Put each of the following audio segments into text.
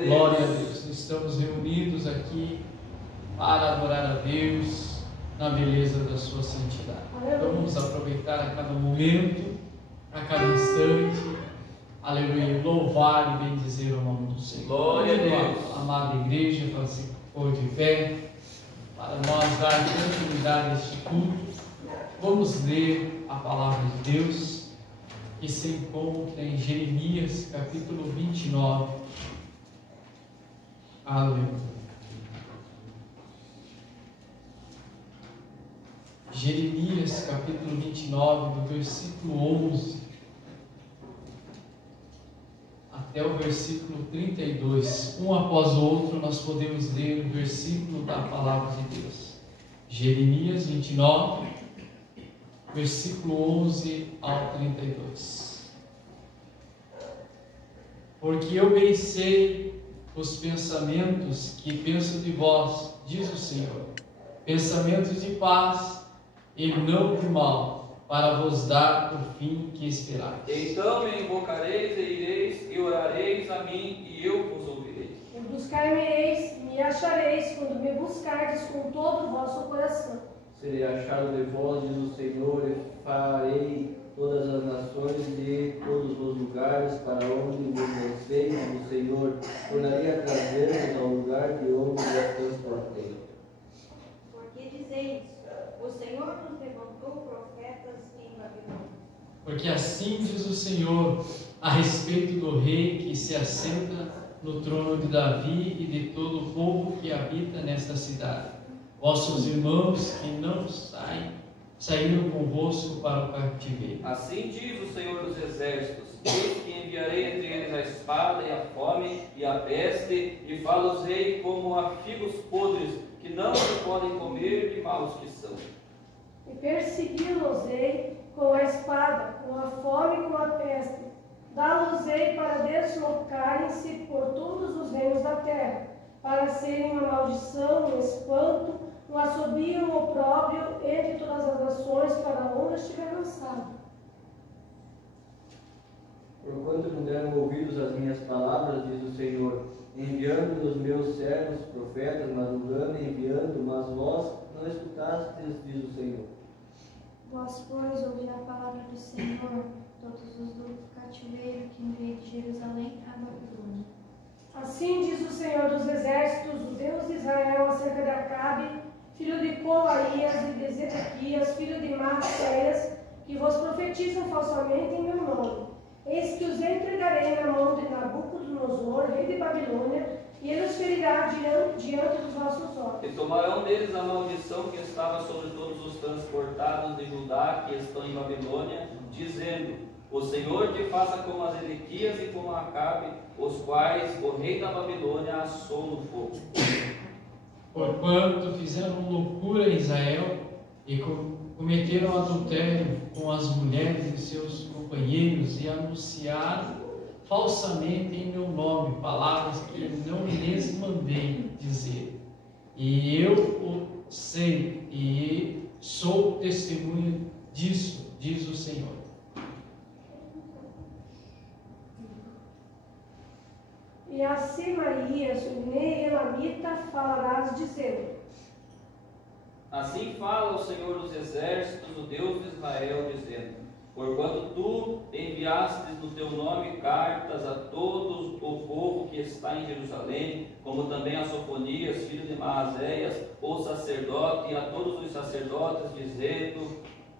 Deus. Glória a Deus. Estamos reunidos aqui para adorar a Deus na beleza da sua santidade. Vamos aproveitar a cada momento, a cada instante, aleluia, louvar e bendizer o nome do Senhor. Glória a Deus. Amada igreja, para se pôr de pé, para nós dar continuidade a este culto, vamos ler a palavra de Deus, que se encontra em Jeremias, capítulo 29. Aleluia. Jeremias, capítulo 29, do versículo 11 até o versículo 32. Um após o outro, nós podemos ler o versículo da palavra de Deus. Jeremias 29, versículo 11 ao 32. Porque eu bem sei os pensamentos que penso de vós, diz o Senhor, pensamentos de paz e não de mal, para vos dar o fim que esperais. Então me invocareis e ireis, e orareis a mim, e eu vos ouvirei. E buscar-me-eis, me achareis, quando me buscardes com todo o vosso coração. Serei achado de vós, diz o Senhor, e farei todas as nações e todos os lugares para onde vos lancei, diz o Senhor, tornarei a trazer-vos ao lugar de onde vos transportei. Porque dizeis, o Senhor nos levantou profetas em Babilônia. Porque assim diz o Senhor a respeito do rei que se assenta no trono de Davi e de todo o povo que habita nesta cidade. Vossos irmãos que não saíram convosco para o cativeiro. Assim diz o Senhor dos Exércitos: eis que enviarei entre eles a espada e a fome e a peste, e falo-os-ei como a figos podres, que não se podem comer, de maus que são. E persegui-los-ei com a espada, com a fome e com a peste. Dá-los-ei para deslocarem-se por todos os reinos da terra, para serem uma maldição, um espanto, um assobio, um opróbrio entre todas as nações, para onde estiver lançado. Porquanto não deram ouvidos às minhas palavras, diz o Senhor, enviando os meus servos, profetas, madrugando e enviando, mas vós não escutastes, diz o Senhor. Vós, pois, ouvi a palavra do Senhor, todos os do cativeiro que enviei de Jerusalém a Babilônia. Assim diz o Senhor dos Exércitos, o Deus de Israel, acerca de Acabe, filho de Colaías e de Zedequias, filho de Maacéias, que vos profetizam falsamente em meu nome. Eis que os entregarei na mão de Nabucodonosor, rei de Babilônia, e ele os ferirá diante dos vossos olhos. E tomarão deles a maldição que estava sobre todos os transportados de Judá que estão em Babilônia, dizendo: o Senhor te faça como a Zedequias e como a Acabe, os quais o rei da Babilônia assou no fogo. Porquanto fizeram loucura em Israel e cometeram adultério com as mulheres de seus companheiros e anunciaram falsamente em meu nome palavras que não lhes mandei dizer. E eu o sei e sou testemunha disso, diz o Senhor. E a Semaías, o Neelamita, falarás dizendo: Assim fala o Senhor dos Exércitos, o Deus de Israel, dizendo: porquanto tu enviastes no teu nome cartas a todo o povo que está em Jerusalém, como também a Sofonias, filho de Maazéias, o sacerdote, e a todos os sacerdotes, dizendo: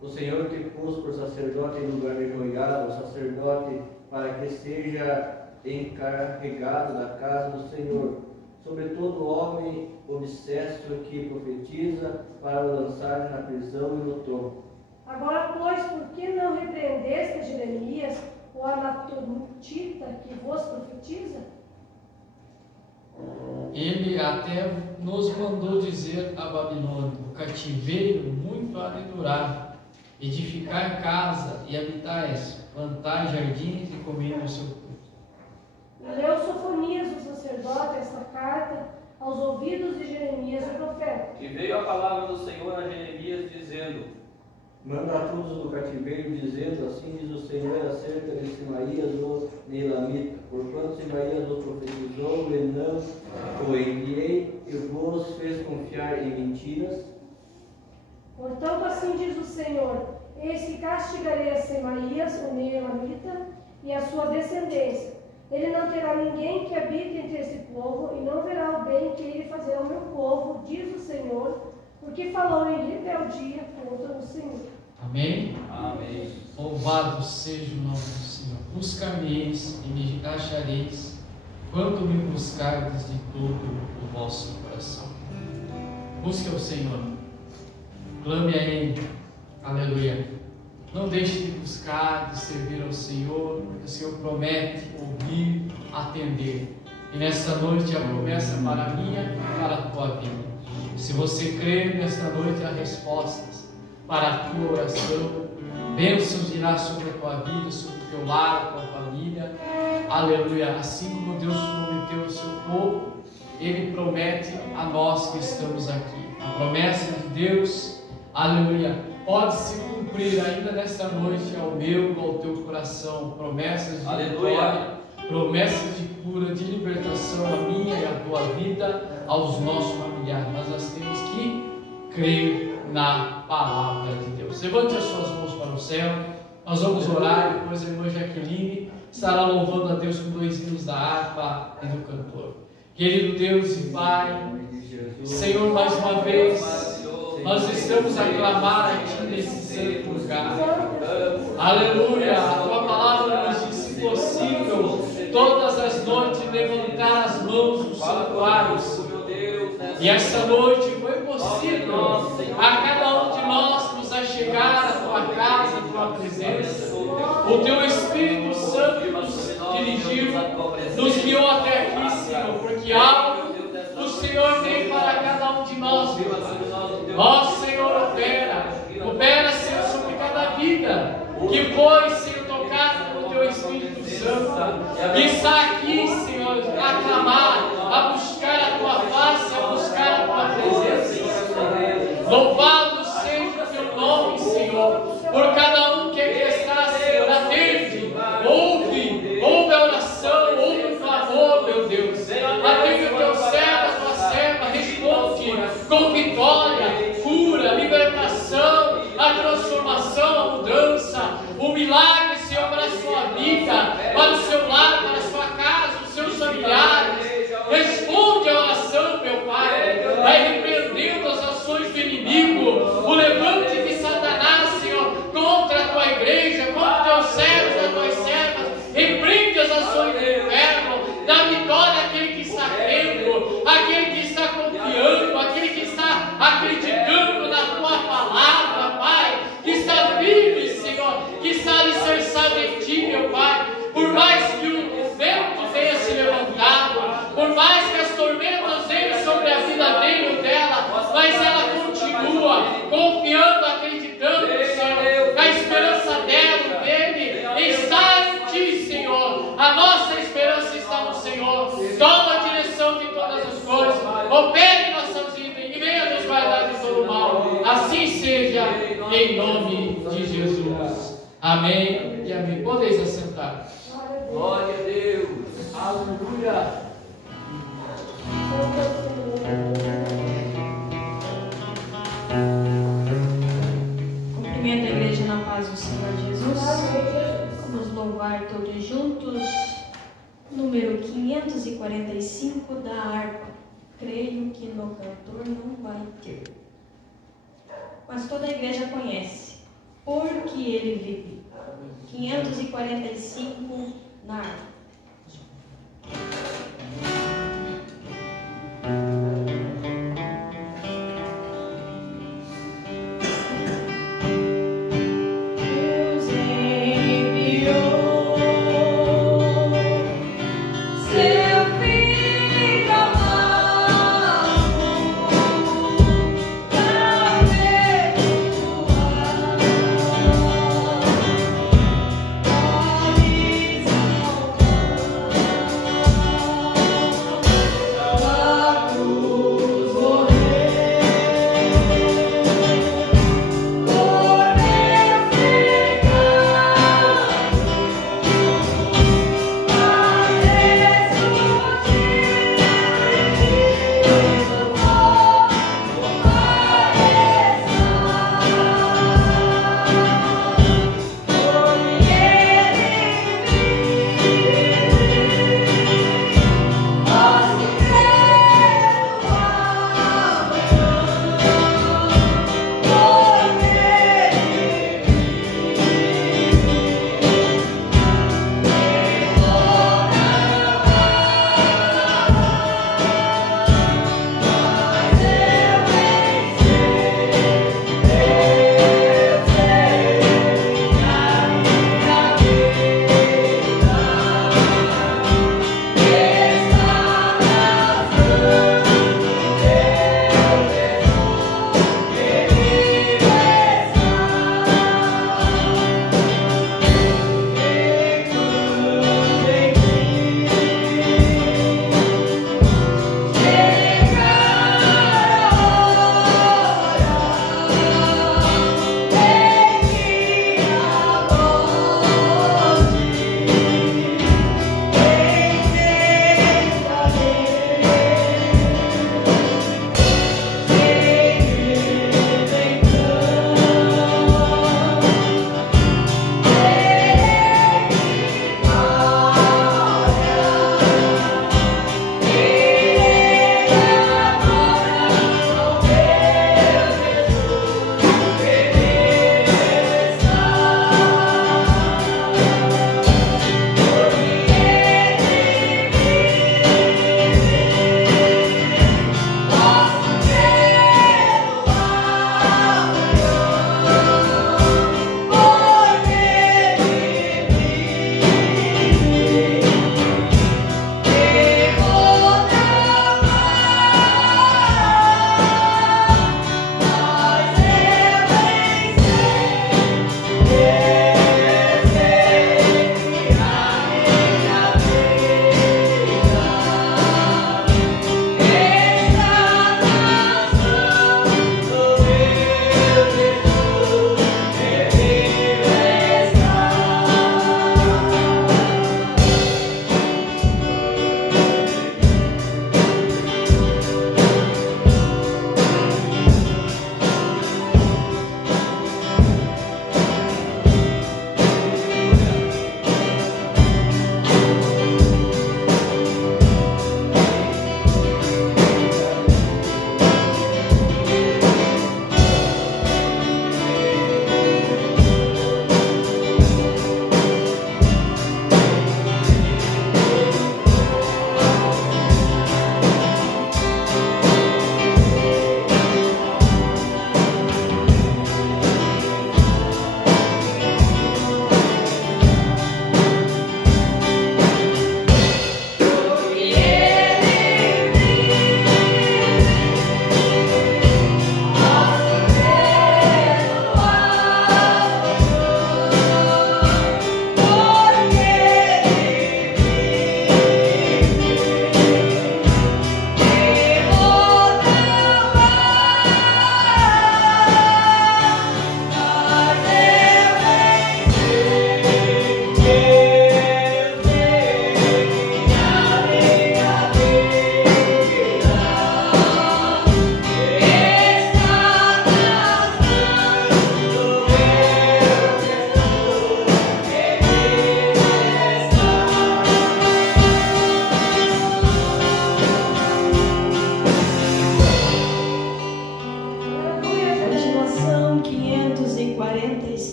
o Senhor te pôs por sacerdote em lugar de Joiada, o sacerdote, para que seja encarregado da casa do Senhor, sobre todo homem obsesso que profetiza, para o lançar na prisão e no tronco. Agora, pois, por que não repreendeste Jeremias, o anatomita, que vos profetiza? Ele até nos mandou dizer a Babilônia: o cativeiro muito há de durar, edificar casa e habitais, plantar jardins e comer o seu fruto. Leu Sofonias, o sacerdote, esta carta aos ouvidos de Jeremias, o profeta. E veio a palavra do Senhor a Jeremias, dizendo: manda a todos do cativeiro, dizendo: assim diz o Senhor acerca de Semaías, o Neelamita, porquanto Semaías o profetizou e o enviei e vos fez confiar em mentiras? Portanto, assim diz o Senhor: eis que castigarei a Semaías, o Neelamita, e a sua descendência. Ele não terá ninguém que habite entre esse povo, e não verá o bem que ele fazer ao meu povo, diz o Senhor, porque falou em rebeldia contra o Senhor. Amém? Amém. Louvado seja o nome do Senhor. Buscar-me-eis e me achareis, quando me buscardes de todo o vosso coração. Busque ao Senhor. Clame a Ele. Aleluia. Não deixe de buscar, de servir ao Senhor, porque o Senhor promete ouvir, atender. E nesta noite a promessa para a minha e para a tua vida. Se você crer, nesta noite há respostas para a tua oração. Bênçãos virá sobre a tua vida, sobre o teu lar, a tua família. Aleluia. Assim como Deus prometeu ao seu povo, Ele promete a nós que estamos aqui. A promessa de Deus, aleluia, pode se cumprir ainda nesta noite ao meu, ao teu coração. Promessas de vitória, promessas de cura, de libertação a minha e a tua vida, aos nossos familiares. Mas nós temos que crer na palavra de Deus. Levante as suas mãos para o céu. Nós vamos orar. Depois a irmã Jaqueline estará louvando a Deus com 2 hinos da harpa e do cantor. Querido Deus e Pai, Senhor, mais uma vez nós estamos a clamar a Ti nesse santo lugar. Aleluia! A Tua palavra nos diz, se possível, todas as noites levantar as mãos dos santuários. E esta noite foi possível a cada um de nós nos achegar à Tua casa, à Tua presença. O Teu Espírito Santo nos dirigiu, nos guiou até aqui, Senhor, porque algo o Senhor tem para cada um de nós. Ó Senhor, opera, Senhor, sobre cada vida que foi, Senhor, tocada pelo Teu Espírito Santo, que está aqui, Senhor, a clamar, a buscar a Tua face, a buscar a Tua presença. Louvado seja o Teu nome, Senhor, por cada um que aqui está, Senhor. Atende, ouve a oração, ouve o clamor, meu Deus. Atende o Teu servo, a Tua serva, responde com vitória, cura, libertação, a transformação, a mudança, o milagre, Senhor, para a sua vida, para o seu lar, para a sua casa, os seus familiares. Responde a oração, meu Pai, vai repreendendo as ações do inimigo, o levante de Satanás, Senhor, contra a Tua igreja, contra os Teus servos, as Tuas servas. Repreende as ações do inferno, dá vitória àquele que está crendo, àquele que está confiando, àquele que está acreditando na Tua palavra, Pai, que está firme, Senhor, que está alicerçado em Ti, meu Pai. Por mais que o vento venha se levantado, por mais que as tormentas venham sobre a vida dele ou dela, mas ela continua confiando, acreditando, Senhor, a esperança dela, dele, está em Ti, Senhor. A nossa esperança está no Senhor. Toma a direção de todas as coisas, opere em nossas vidas e venha nos guardar de todo o mal. Assim seja, em nome de Jesus. Amém e amém. Podeis assentar. Glória a Deus. Aleluia. Cumprimento a igreja na paz do Senhor Jesus. Vamos louvar todos juntos. Número 545 da harpa. Creio que no cantor não vai ter. Mas toda a igreja conhece. Porque ele vive. 545 na harpa. Oh,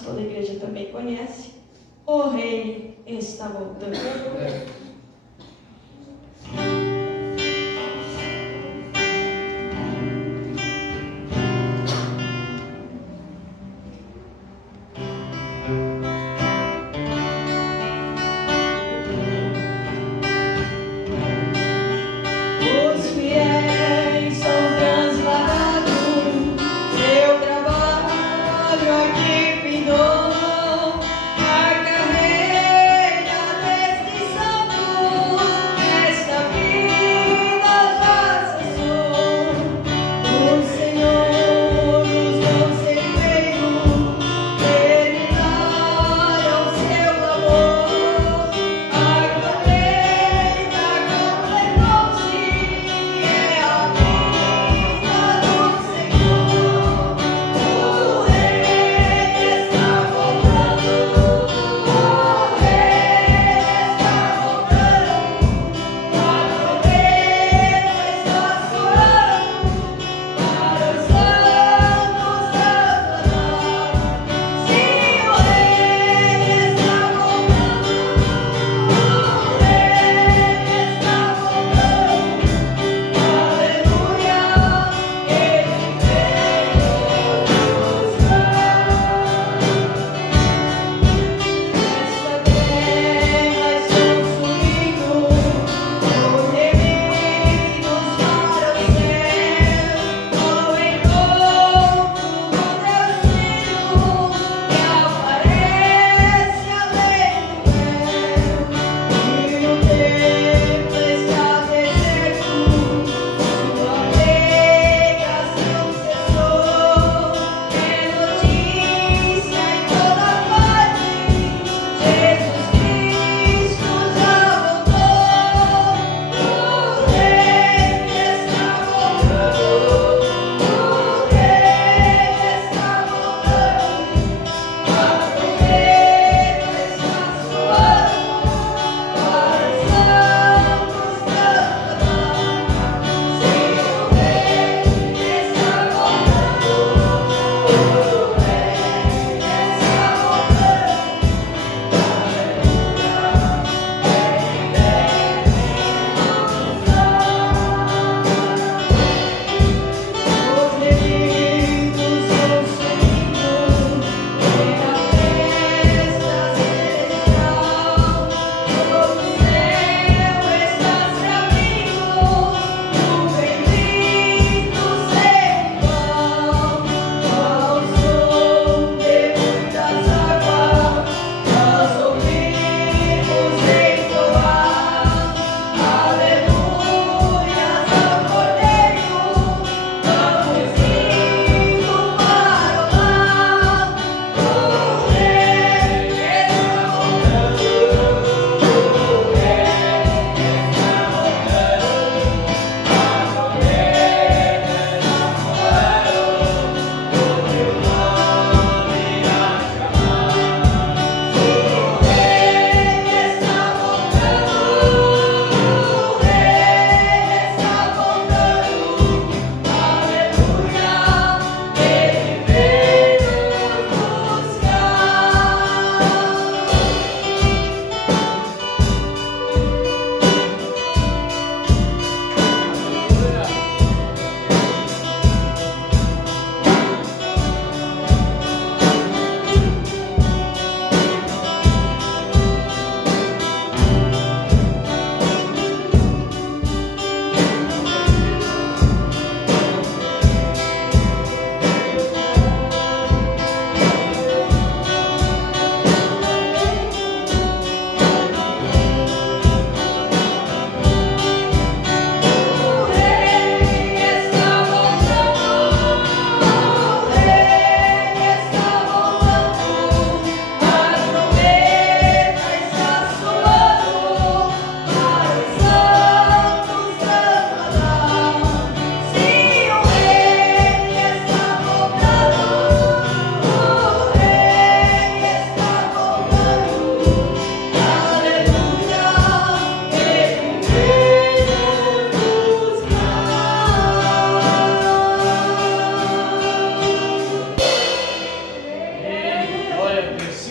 mas toda a igreja também conhece, o Rei está voltando. Seu trabalho aqui findou, a carreira deste Salvador.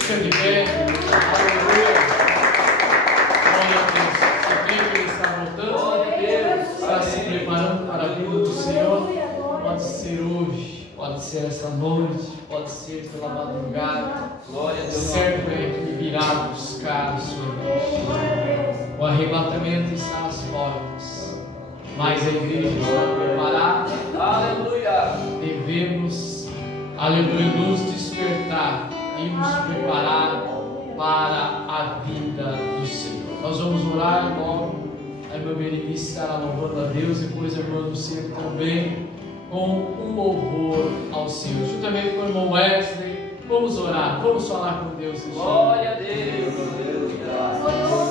ser de pé. Aleluia. Glória a Deus. Você crê que Ele está voltando? Glória a Deus. Está se preparando para a vinda do Senhor? Pode ser hoje, pode ser essa noite, pode ser pela madrugada. Glória a Deus. Certo é que Ele virá buscar a sua igreja. O arrebatamento está às portas, mas a igreja está preparada. Aleluia. Devemos, aleluia, nos despertar e nos preparar para a vinda do Senhor. Nós vamos orar logo. A irmã Berenice estará louvando a Deus, depois a irmã Luciana também, com um louvor ao Senhor. Juntamente com o irmão Wesley, vamos orar, vamos falar com Deus. Glória a Deus. Glória a Deus.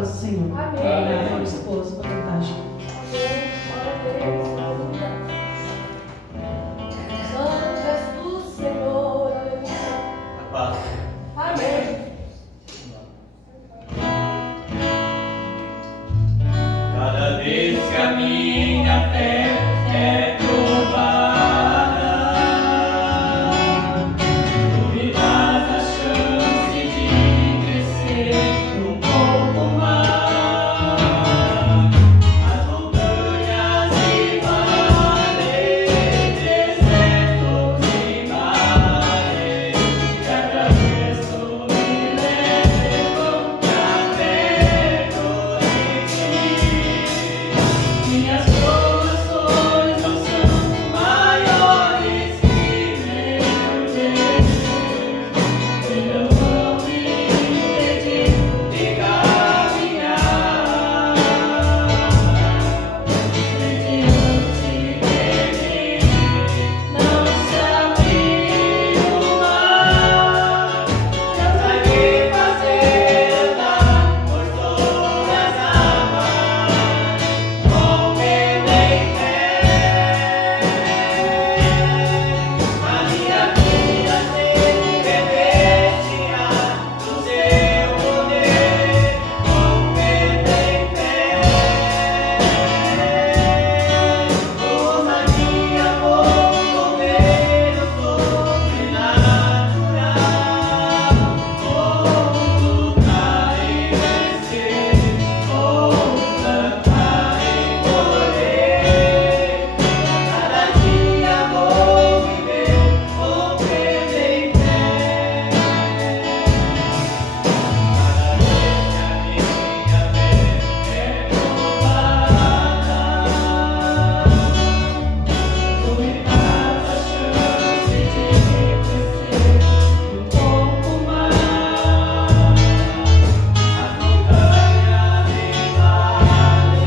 paz do Senhor. Amém. Obrigada ao esposo por cantar junto. Santo és tu, Senhor, aleluia. Amém. Cada vez que a minha fé é provada, tu me dás a chance de crescer um pouco mais. As montanhas e vales, desertos e mares, cada vez tu me levam pra perto de ti. Minhas provações não são maiores que meu Deus, e não vão me impedir de caminhar. Mediante ele não se abrir o mar, Deus vai me fazer andar por sobre as águas, com medo em fé. A minha vida se revestirá do seu poder, com medo em fé. Ousadia, amor, poder, o sobrenatural, vou lutar e vencer, vou plantar e colher. Cada dia vou viver com medo em fé. Cada vez que a minha fé é provada, tu me dás a chance de crescer um pouco mais. As montanhas e vales,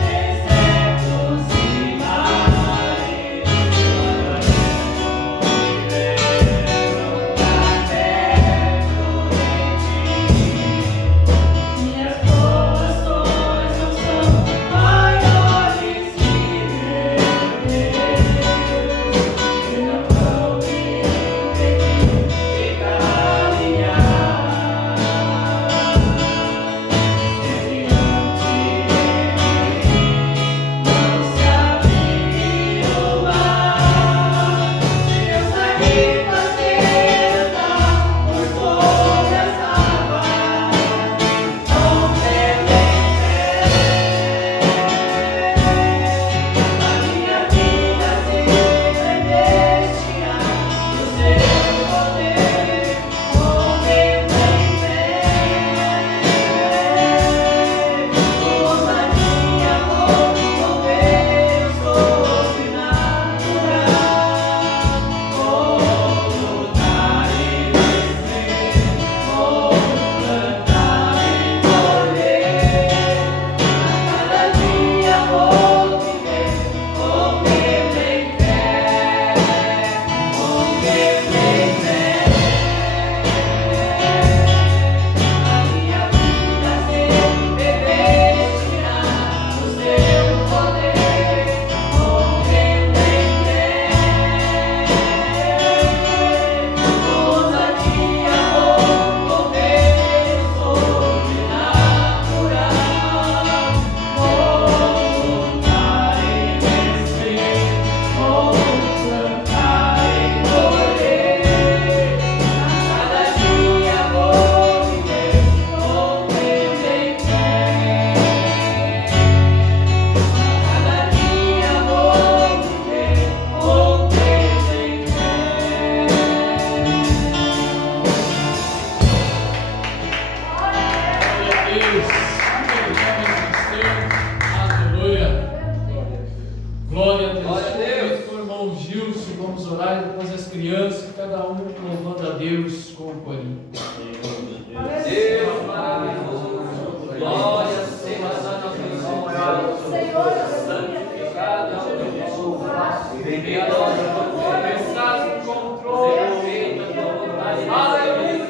desertos e mares, cada vez me levam pra perto de ti. Minhas provações não são maiores que meu Deus, e não vão me impedir de caminhar. Mediante ele não se abrir o mar, Deus vai me fazer andar por sobre as águas, com medo em fé. A minha vida se revestirá do seu poder, com medo em fé. Ousadia, amor, poder, o sobrenatural, vou lutar e vencer, vou plantar e colher. A cada dia vou viver com medo em fé, com medo em fé. A minha vida se revestirá do seu poder, com medo em fé. Ousadia, amor, poder, o sobrenatural, vou lutar e vencer, vou plantar e colher. A cada dia vou viver com medo em fé. A cada dia vou viver com medo em fé. Aleluia. Glória a Deus. Glória a Deus. O irmão Gilson, vamos orar e depois as crianças, cada um louvando a Deus com o corinho. Deus maravilhoso. Glória seja a nossa Senhor. Senhor, aleluia. Santificado é o teu nome. E a nossa mensagem encontrou perfeita a tua vontade. Aleluia.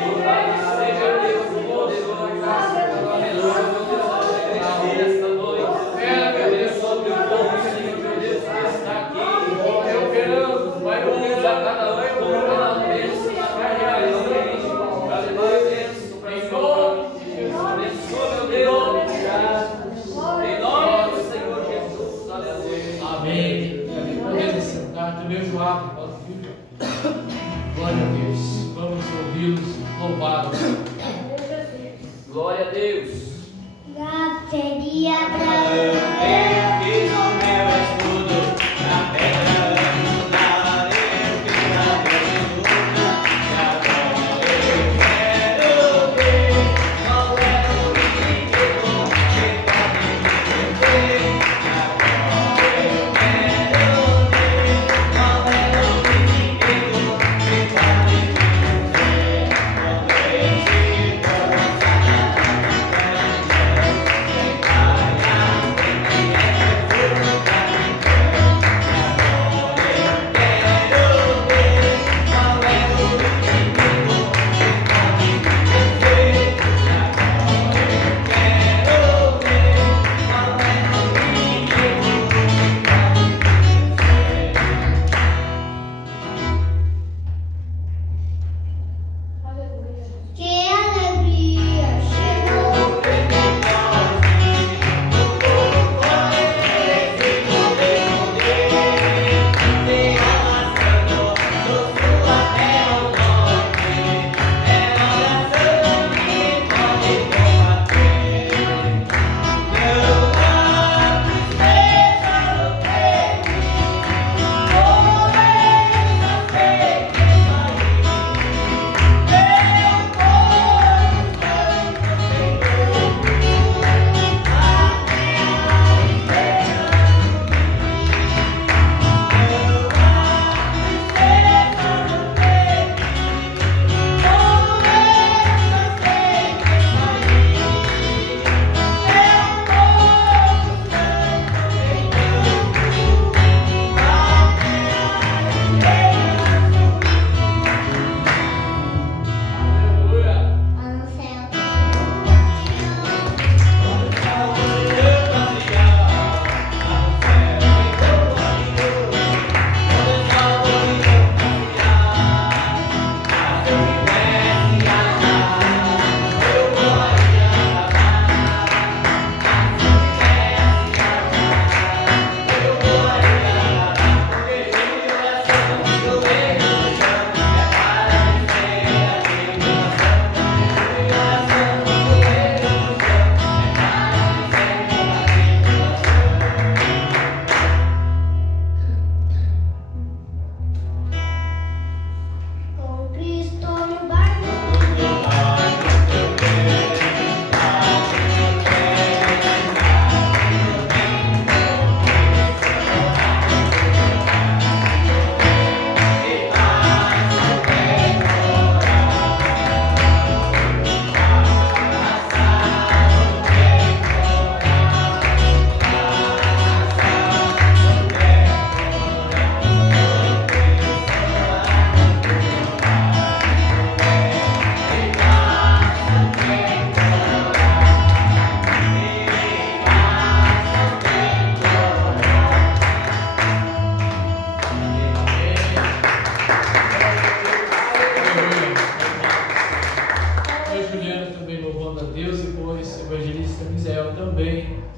Louvado seja Deus poderoso. Glória a Deus. Seria pra fiz o meu estudo na pedra angular, eu fiz a minha luta, e agora eu quero ver qual é o inimigo que pode me vencer. Agora eu quero ver qual é o inimigo que pode me vencer. Talvez se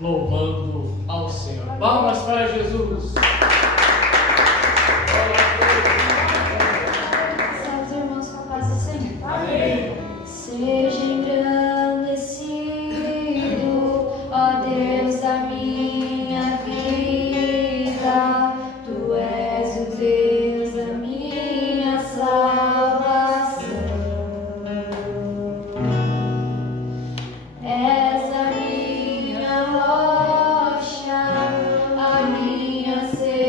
louvando ao Senhor. Palmas para Jesus. Salve, irmãos, com a paz do Senhor. Amém. Seja engrandecido, ó Deus da minha vida. Tu és o Deus da minha salvação. És a minha rocha, a minha segurança.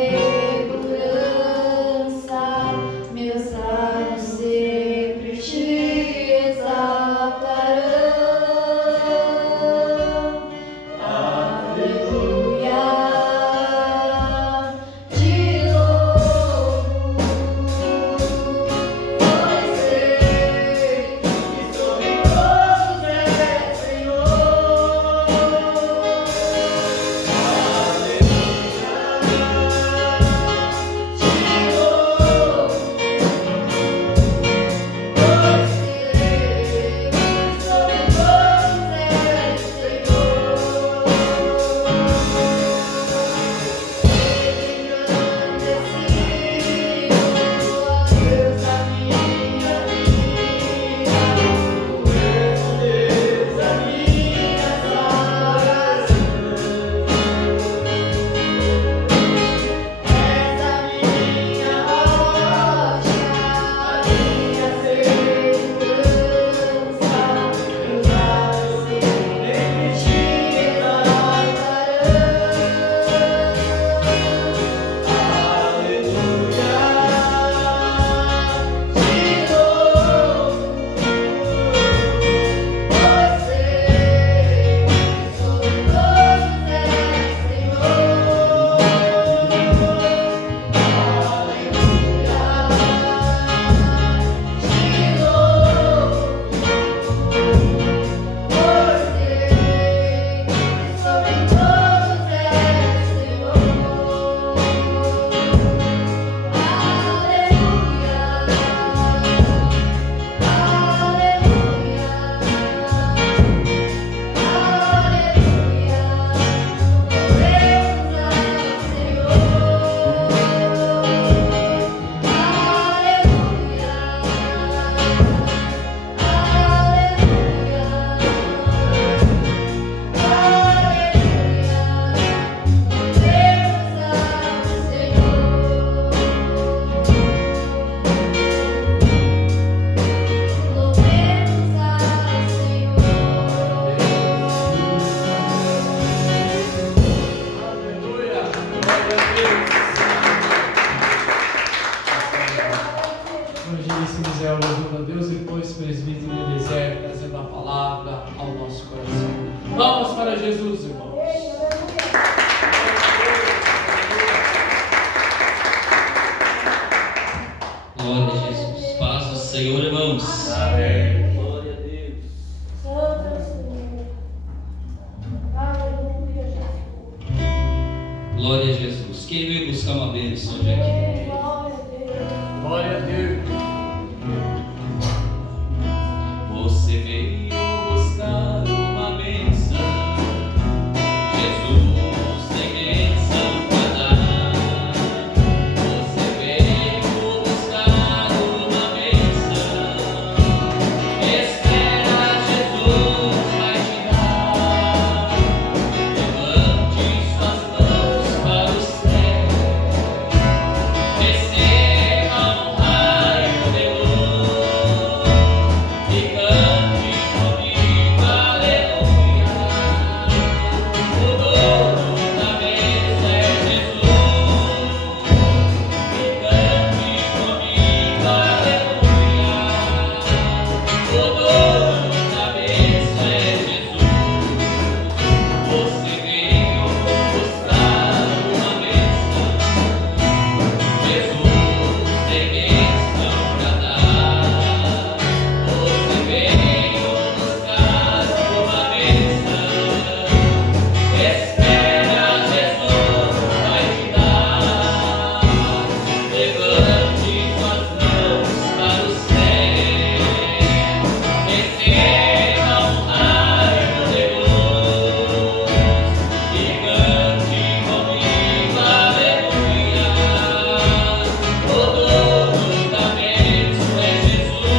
Palmas para Jesus, irmãos. Glória a Jesus. Paz do Senhor, irmãos. Amém. Glória a Deus. Santo é o Senhor. Aleluia, Jesus. Glória a Jesus. Quem veio buscar uma bênção hoje aqui? Glória a Deus. Glória a Deus. Você veio buscar uma bênção. Jesus tem bênção para dar. Você veio buscar uma bênção. Espera, Jesus vai te dar. Levante suas mãos para o céu. Receba um raio de luz e cante comigo, aleluia. O dono da mesa é Jesus. E cante comigo, aleluia. O dono da mesa é Jesus. Você veio buscar uma bênção. Jesus tem bênção para dar. Você veio buscar uma bênção. Espera, Jesus vai te dar. Levante suas mãos para o céu. Receba um raio de luz e cante comigo, aleluia. O dono da bênção é Jesus.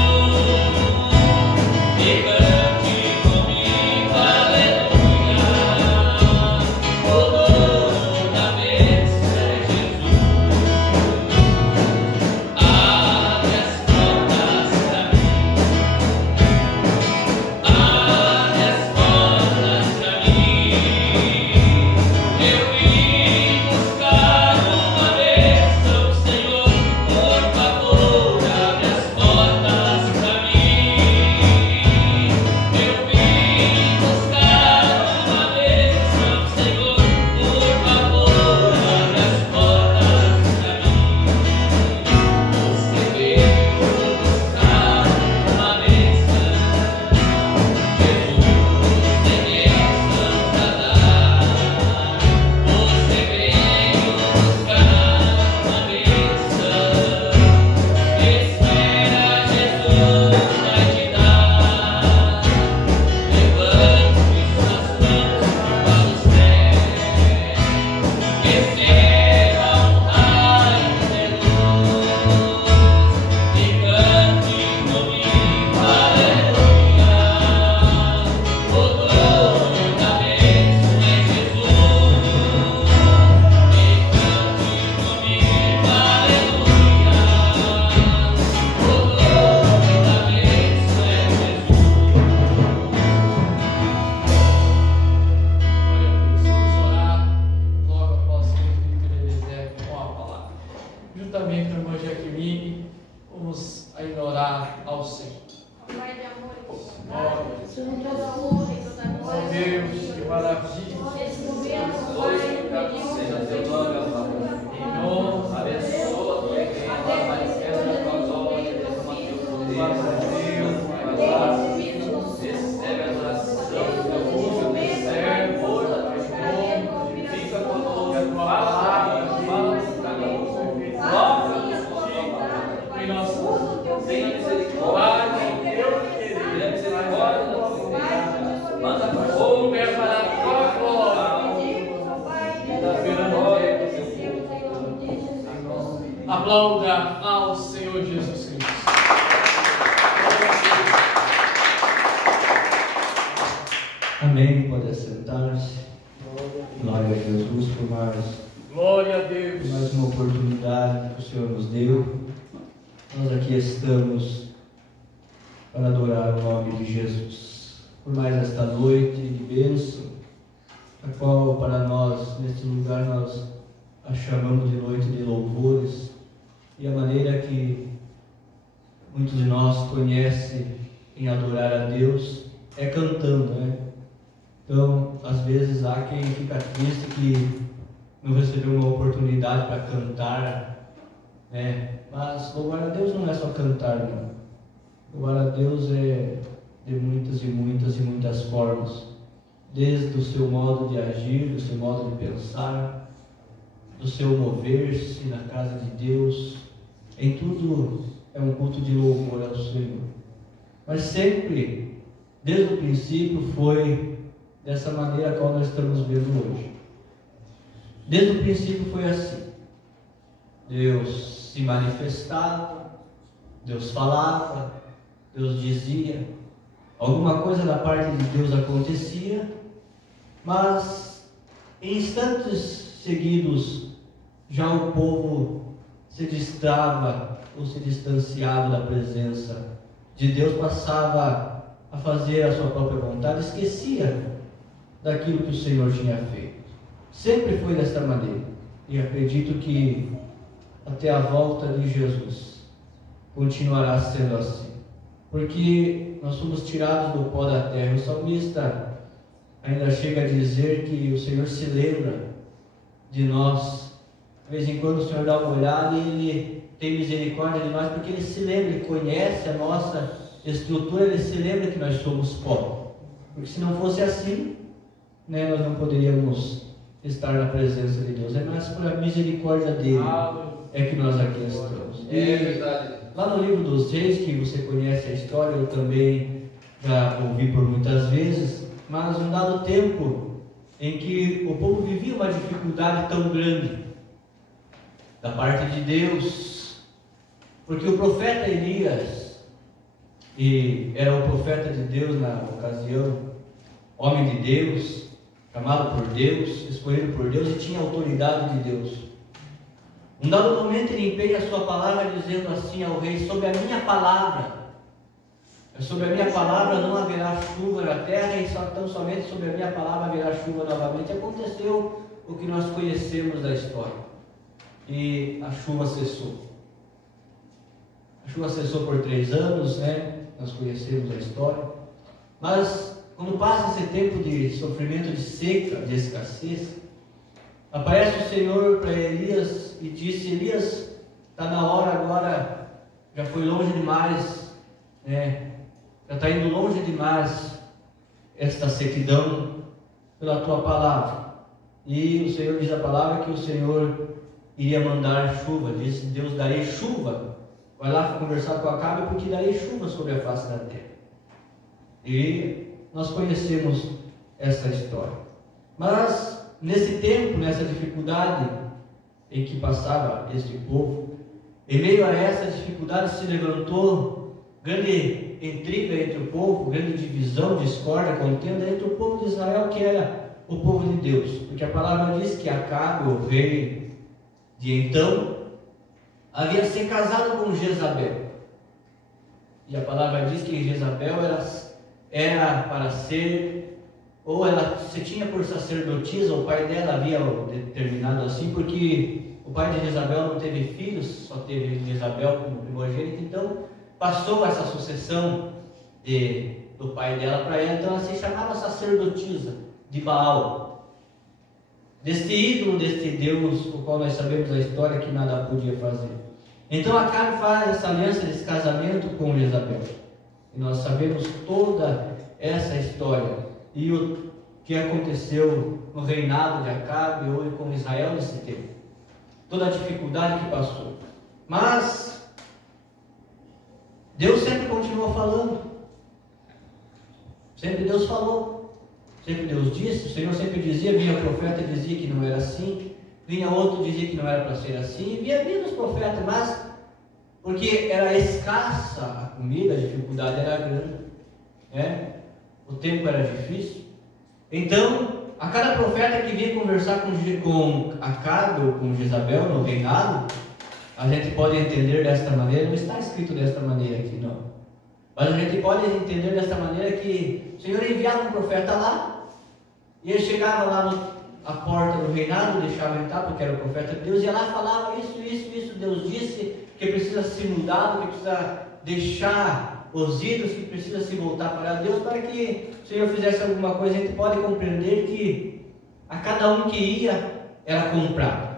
E cante comigo, aleluia. O dono da bênção é Jesus. Abre as portas para mim. Abre as portas para mim. Eu vim buscar uma bênção, Senhor. Por favor, abre as portas para mim. Eu vim buscar uma bênção, Senhor. Por favor, abre as portas para mim. Você veio buscar uma bênção. Jesus tem bênção para dar. Você veio buscar uma bênção. Espera, Jesus vai te dar. Levante suas mãos para o céu. Receba um raio de luz e cante comigo, aleluia. O dono da bênção é Jesus. E cante comigo, aleluia. O dono da bênção é Jesus. Vamos orar logo após que o Espírito Eliezer com a palavra. Juntamente com a irmã Jaqueline, vamos ainda orar ao Senhor. Pai de amores, Santo é o toda honra e toda Ó glória. Deus, que maravilha. Nesse momento, Pai, pedimos Seja teu nome, ó Pai. Em nome Abençoa a tua igreja, Pai. Manifesta a tua glória, derrama teu poder, tua graça. Recebe a adoração do teu povo, teu servo, da tua irmã. Fica conosco, fala com cada um. Toca em nossa tenha misericórdia, tenha misericórdia da tua igreja. Manda fogo para a tua glória. Aplauda ao Senhor Jesus Cristo. Amém. Pode assentar-se. Glória a Jesus por Glória a Deus. mais uma oportunidade que o Senhor nos deu. Nós aqui estamos para adorar o nome de Jesus. Por mais esta noite de bênção, a qual para nós, neste lugar, nós a chamamos de noite de louvores, e a maneira que muitos de nós conhecem em adorar a Deus é cantando, né? Então, às vezes há quem fica triste que não recebeu uma oportunidade para cantar, né? Mas louvar a Deus não é só cantar, não. Louvar a Deus é de muitas e muitas e muitas formas, desde o seu modo de agir, do seu modo de pensar, do seu mover-se na casa de Deus. Em tudo é um culto de louvor ao Senhor. Mas sempre, desde o princípio, foi dessa maneira qual nós estamos vendo hoje. Desde o princípio foi assim. Deus se manifestava, Deus falava, Deus dizia, alguma coisa da parte de Deus acontecia, mas em instantes seguidos já o povo se distrava ou se distanciava da presença de Deus, passava a fazer a sua própria vontade, esquecia daquilo que o Senhor tinha feito. Sempre foi desta maneira, e acredito que até a volta de Jesus continuará sendo assim, porque nós somos tirados do pó da terra. O salmista ainda chega a dizer que o Senhor se lembra de nós. De vez em quando o Senhor dá uma olhada e Ele tem misericórdia de nós, porque Ele se lembra, Ele conhece a nossa estrutura, Ele se lembra que nós somos pó. Porque se não fosse assim, né, nós não poderíamos estar na presença de Deus. É mais por a misericórdia dele é que nós aqui estamos. É verdade. Lá no livro dos Reis, que você conhece a história, eu também já ouvi por muitas vezes, mas um dado tempo em que o povo vivia uma dificuldade tão grande da parte de Deus, porque o profeta Elias, e era o profeta de Deus na ocasião, homem de Deus, chamado por Deus, escolhido por Deus e tinha autoridade de Deus. Um dado momento ele empenha a sua palavra dizendo assim ao rei: sobre a minha palavra, sobre a minha palavra não haverá chuva na terra, e tão somente sobre a minha palavra haverá chuva novamente. Aconteceu o que nós conhecemos da história, e a chuva cessou. A chuva cessou por 3 anos, né? Nós conhecemos a história, mas quando passa esse tempo de sofrimento, de seca, de escassez, aparece o Senhor para Elias e disse: Elias, está na hora agora, já foi longe demais, né? Já está indo longe demais esta sequidão pela tua palavra. E o Senhor diz a palavra que o Senhor iria mandar chuva. Disse Deus: darei chuva. Vai lá conversar com Acabe, porque darei chuva sobre a face da terra. E nós conhecemos essa história. Mas nesse tempo, nessa dificuldade em que passava este povo, em meio a essa dificuldade se levantou grande intriga entre o povo, grande divisão, discórdia, contenda entre o povo de Israel, que era o povo de Deus. Porque a palavra diz que Acabe, o rei de então, havia se casado com Jezabel. E a palavra diz que Jezabel era para ser, ou ela se tinha por sacerdotisa, o pai dela havia determinado assim, porque o pai de Jezabel não teve filhos, só teve Jezabel como primogênito, então passou essa sucessão do pai dela para ela, então ela se chamava sacerdotisa de Baal, deste ídolo, deste Deus, o qual nós sabemos a história que nada podia fazer. Então Acabe faz essa aliança, esse casamento com Jezabel, e nós sabemos toda essa história e o que aconteceu no reinado de Acabe ou com Israel nesse tempo, toda a dificuldade que passou. Mas Deus sempre continuou falando, sempre Deus falou, sempre Deus disse. O Senhor sempre dizia, vinha o profeta e dizia que não era assim, vinha outro e dizia que não era para ser assim, e vinha os profetas, mas porque era escassa a comida, a dificuldade era grande, né? O tempo era difícil. Então, a cada profeta que vinha conversar com Acabe ou com Jezabel no reinado, a gente pode entender desta maneira, não está escrito desta maneira aqui, não. Mas a gente pode entender desta maneira que o Senhor enviava um profeta lá, e ele chegava lá à porta do reinado, deixava entrar, porque era o profeta de Deus, e lá falava isso, Deus disse que precisa ser mudado, que precisa deixar os ídolos, que precisa se voltar para Deus, para que o Senhor fizesse alguma coisa. A gente pode compreender que a cada um que ia era comprado.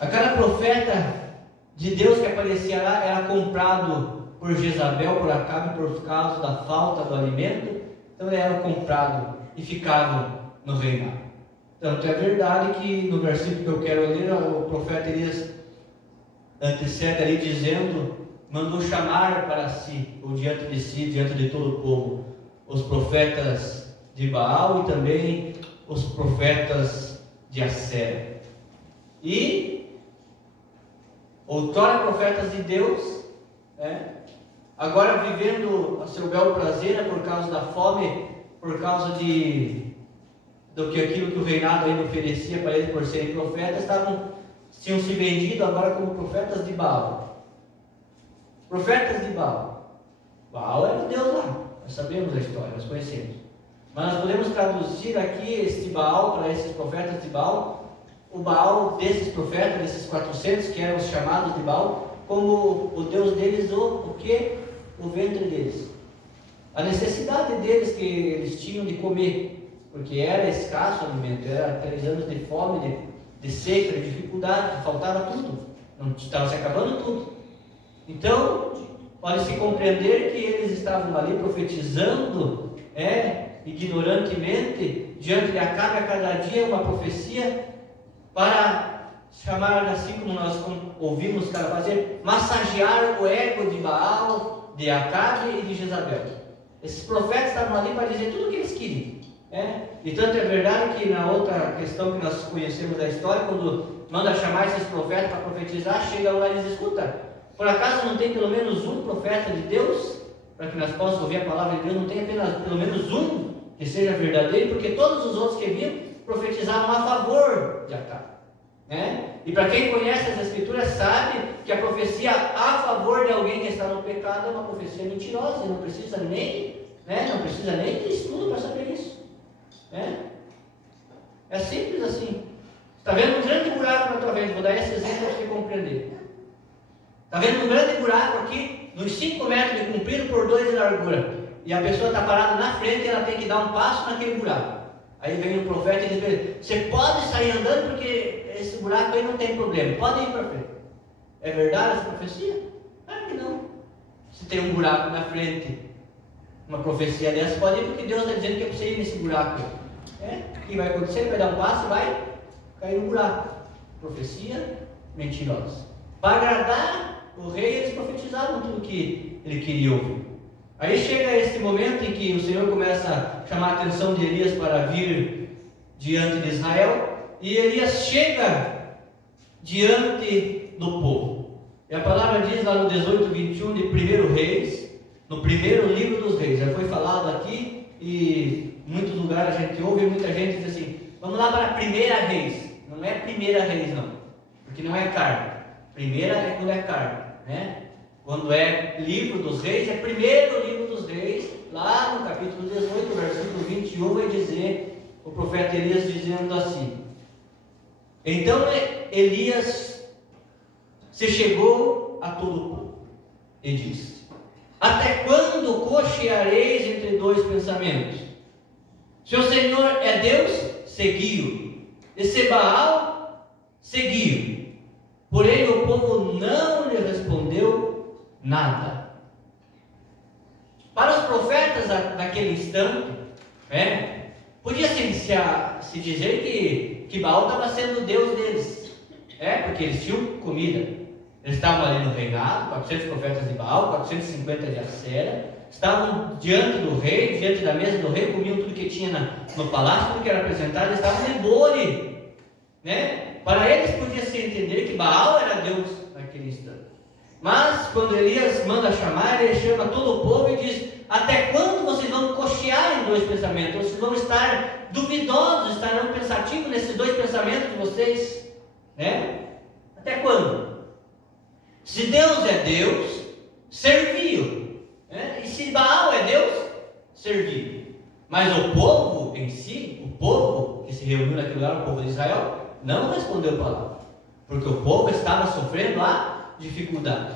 A cada profeta de Deus que aparecia lá era comprado por Jezabel, por Acabe, por causa da falta do alimento. Então ele era comprado e ficavam no reinado. Tanto é verdade que no versículo que eu quero ler, o profeta Elias antecede ali dizendo, mandou chamar para si, ou diante de si, diante de todo o povo, os profetas de Baal e também os profetas de Assera. E outrora profetas de Deus, agora vivendo a seu bel prazer, por causa da fome, por causa do que aquilo que o reinado ainda oferecia para eles por serem profetas, tinham se vendido agora como profetas de Baal. Profetas de Baal. Baal era o Deus lá, nós sabemos a história, nós conhecemos. Mas nós podemos traduzir aqui este Baal para esses profetas de Baal, o Baal desses profetas, desses 400 que eram os chamados de Baal, como o Deus deles, o quê? O ventre deles. A necessidade deles que eles tinham de comer, porque era escasso o alimento, era 3 anos de fome, de seca, de dificuldade, faltava tudo, não estava se acabando tudo. Então, pode-se compreender que eles estavam ali profetizando, ignorantemente, diante de Acabe, a cada dia uma profecia, para chamar, assim como nós ouvimos cara fazer, massagear o ego de Baal, de Acabe e de Jezabel. Esses profetas estavam ali para dizer tudo o que eles queriam. E tanto é verdade que na outra questão que nós conhecemos da história, quando manda chamar esses profetas para profetizar, chega lá e diz, escuta, por acaso não tem pelo menos um profeta de Deus, para que nós possamos ouvir a palavra de Deus, não tem apenas pelo menos um que seja verdadeiro, porque todos os outros que vinham profetizavam a favor de Acabe. E para quem conhece as Escrituras sabe que a profecia a favor de alguém que está no pecado é uma profecia mentirosa, e não precisa nem de estudo para saber isso. É simples assim. Está vendo um grande buraco na tua frente? Vou dar esse exemplo para você compreender. Está vendo um grande buraco aqui, nos 5 metros de comprido por 2 de largura, e a pessoa está parada na frente e ela tem que dar um passo naquele buraco. Aí vem o profeta e diz, você pode sair andando porque esse buraco aí não tem problema, pode ir para frente. É verdade essa profecia? Claro que não. Se tem um buraco na frente, uma profecia dessa, pode ir porque Deus está dizendo que é para você ir nesse buraco. O que vai acontecer? Ele vai dar um passo e vai cair no buraco. Profecia mentirosa. Para agradar o rei, eles profetizavam tudo o que ele queria ouvir. Aí chega esse momento em que o Senhor começa a chamar a atenção de Elias para vir diante de Israel, e Elias chega diante do povo. E a palavra diz lá no 18:21 de 1 Reis, no primeiro livro dos reis, já foi falado aqui, e em muitos lugares a gente ouve, e muita gente diz assim, vamos lá para a 1 Reis. Não é 1 Reis não, porque não é carne. Primeira é quando é carne, Quando é livro dos reis, é primeiro livro dos reis, lá no capítulo 18, versículo 21, vai dizer, o profeta Elias dizendo assim, então Elias se chegou a todo o povo e disse, até quando cocheareis entre 2 pensamentos? Se o Senhor é Deus, segui-o, e se Baal, segui-o. Porém o povo não lhe respondeu nada. Para os profetas daquele instante, podia se dizer que Baal estava sendo o Deus deles, porque eles tinham comida, eles estavam ali no reinado, 400 profetas de Baal, 450 de Assera, estavam diante do rei, diante da mesa do rei, comiam tudo que tinha no palácio, tudo que era apresentado, eles estavam de bole, Para eles podia-se entender que Baal era Deus naquele instante. Mas quando Elias manda chamar, ele chama todo o povo e diz, até quando vocês vão cochear em 2 pensamentos? Vocês vão estar duvidosos, estarão pensativos nesses 2 pensamentos de vocês? Até quando? Se Deus é Deus, servi-o. E se Baal é Deus, servi-o. Mas o povo em si, o povo que se reuniu naquele lugar, o povo de Israel, não respondeu palavra, porque o povo estava sofrendo a dificuldade.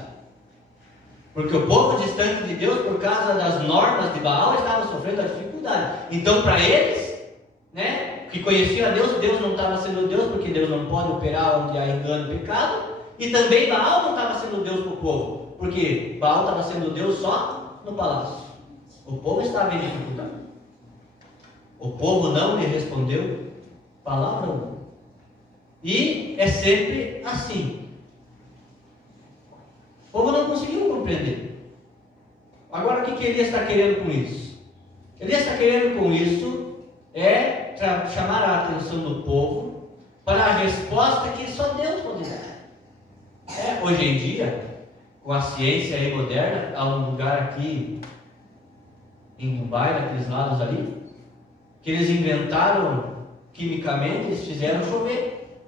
Porque o povo distante de Deus, por causa das normas de Baal, estava sofrendo a dificuldade. Então, para eles, né, que conheciam a Deus, Deus não estava sendo Deus, porque Deus não pode operar onde há engano e pecado. E também Baal não estava sendo Deus para o povo, porque Baal estava sendo Deus só no palácio. O povo estava em dificuldade. O povo não lhe respondeu palavra alguma. E é sempre assim. O povo não conseguiu compreender. Agora, o que Elias está querendo com isso? Elias está querendo com isso chamar a atenção do povo para a resposta que só Deus pode dar. Hoje em dia, com a ciência aí moderna, há um lugar aqui em Mumbai, naqueles lados ali, que eles inventaram quimicamente, eles fizeram chover.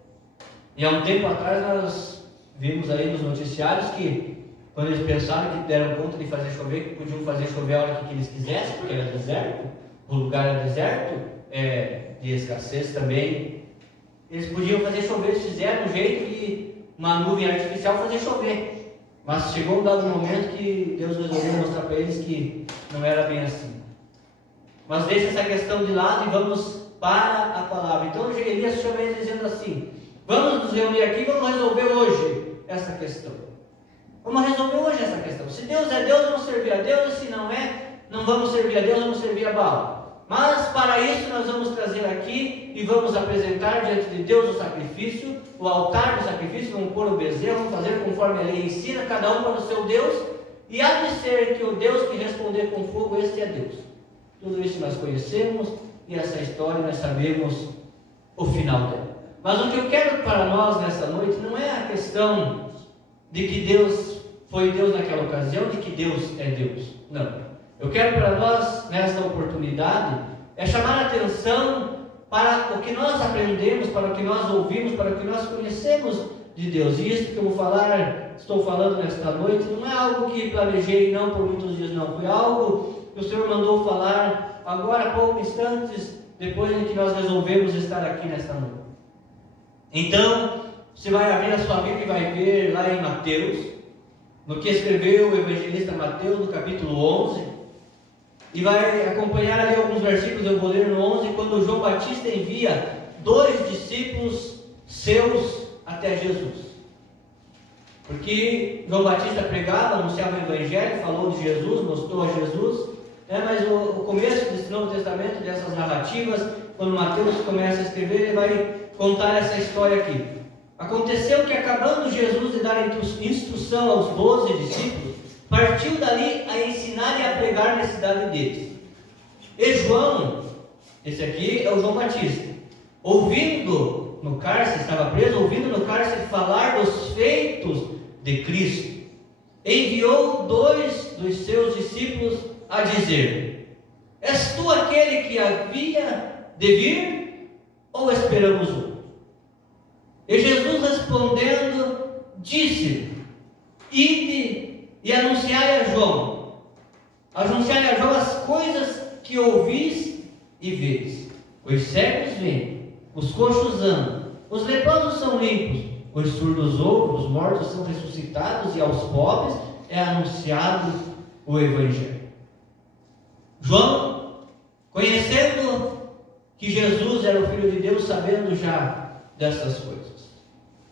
E há um tempo atrás nós vimos aí nos noticiários que quando eles pensaram que deram conta de fazer chover, que podiam fazer chover a hora que eles quisessem, porque era deserto, o lugar era deserto, de escassez também, eles podiam fazer chover, eles fizeram um jeito de uma nuvem artificial fazer chover. Mas chegou um dado momento que Deus resolveu mostrar para eles que não era bem assim. Mas deixa essa questão de lado e vamos para a palavra. Então Elias chama eles dizendo assim: vamos nos reunir aqui e vamos resolver hoje essa questão. Vamos resolver hoje essa questão. Se Deus é Deus, vamos servir a Deus. E se não é, não vamos servir a Deus, vamos servir a Baal. Mas para isso nós vamos trazer aqui e vamos apresentar diante de Deus o sacrifício, o altar do sacrifício, vamos pôr o bezerro, vamos fazer conforme a lei ensina, cada um para o seu Deus. E há de ser que o Deus que responder com fogo, este é Deus. Tudo isso nós conhecemos e essa história nós sabemos o final dela. Mas o que eu quero para nós nessa noite não é a questão de que Deus foi Deus naquela ocasião, de que Deus é Deus. Não. Eu quero para nós, nesta oportunidade, chamar a atenção para o que nós aprendemos, para o que nós ouvimos, para o que nós conhecemos de Deus. E isso que eu estou falando nesta noite, não é algo que planejei não por muitos dias, não. Foi algo que o Senhor mandou falar agora, há poucos instantes, depois de que nós resolvemos estar aqui nesta noite. Então, você vai abrir a sua Bíblia e vai ver lá em Mateus, no que escreveu o evangelista Mateus, no capítulo 11, e vai acompanhar ali alguns versículos. Eu vou ler no 11, quando João Batista envia 2 discípulos seus até Jesus. Porque João Batista pregava, anunciava o evangelho, falou de Jesus, mostrou a Jesus, mas o começo desse Novo Testamento, dessas narrativas, quando Mateus começa a escrever, ele vai contar essa história aqui. Aconteceu que, acabando Jesus de dar instrução aos 12 discípulos, partiu dali a ensinar e a pregar na cidade deles. E João, esse aqui é o João Batista, ouvindo no cárcere, estava preso, ouvindo no cárcere falar dos feitos de Cristo, enviou 2 dos seus discípulos a dizer: és tu aquele que havia de vir, ou esperamos outro? E Jesus respondendo, disse: ide e anunciai a João as coisas que ouvis e vedes. Os cegos veem, os coxos andam, os leprosos são limpos, os surdos ouvem, os mortos são ressuscitados, e aos pobres é anunciado o Evangelho. João, conhecendo que Jesus era o Filho de Deus, sabendo já dessas coisas.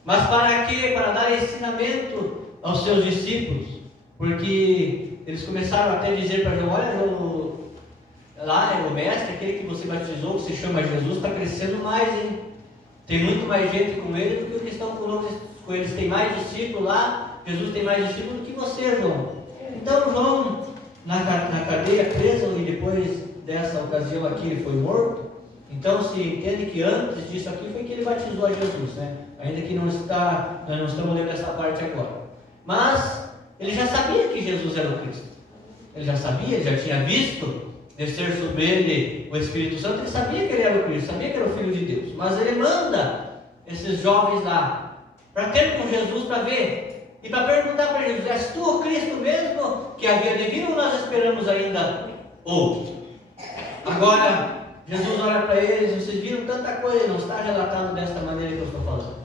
Mas para quê? Para dar ensinamento aos seus discípulos. Porque eles começaram até a dizer para João: olha, João, lá é o mestre, aquele que você batizou, que se chama Jesus, está crescendo mais, hein? Tem muito mais gente com ele do que os que estão com eles. Tem mais discípulos lá, Jesus tem mais discípulos do que você, João. Então João, na cadeia, preso, e depois dessa ocasião aqui ele foi morto. Então se entende que antes disso aqui foi que ele batizou a Jesus, né? Ainda que nós não estamos lendo essa parte agora. Mas ele já sabia que Jesus era o Cristo. Ele já sabia, ele já tinha visto descer sobre ele o Espírito Santo. Ele sabia que ele era o Cristo, sabia que era o Filho de Deus. Mas ele manda esses jovens lá para ter com Jesus, para ver e para perguntar para Jesus: és tu o Cristo mesmo que havia de vir, ou nós esperamos ainda outro? Agora Jesus olha para eles: vocês viram tanta coisa, não está relatado desta maneira que eu estou falando.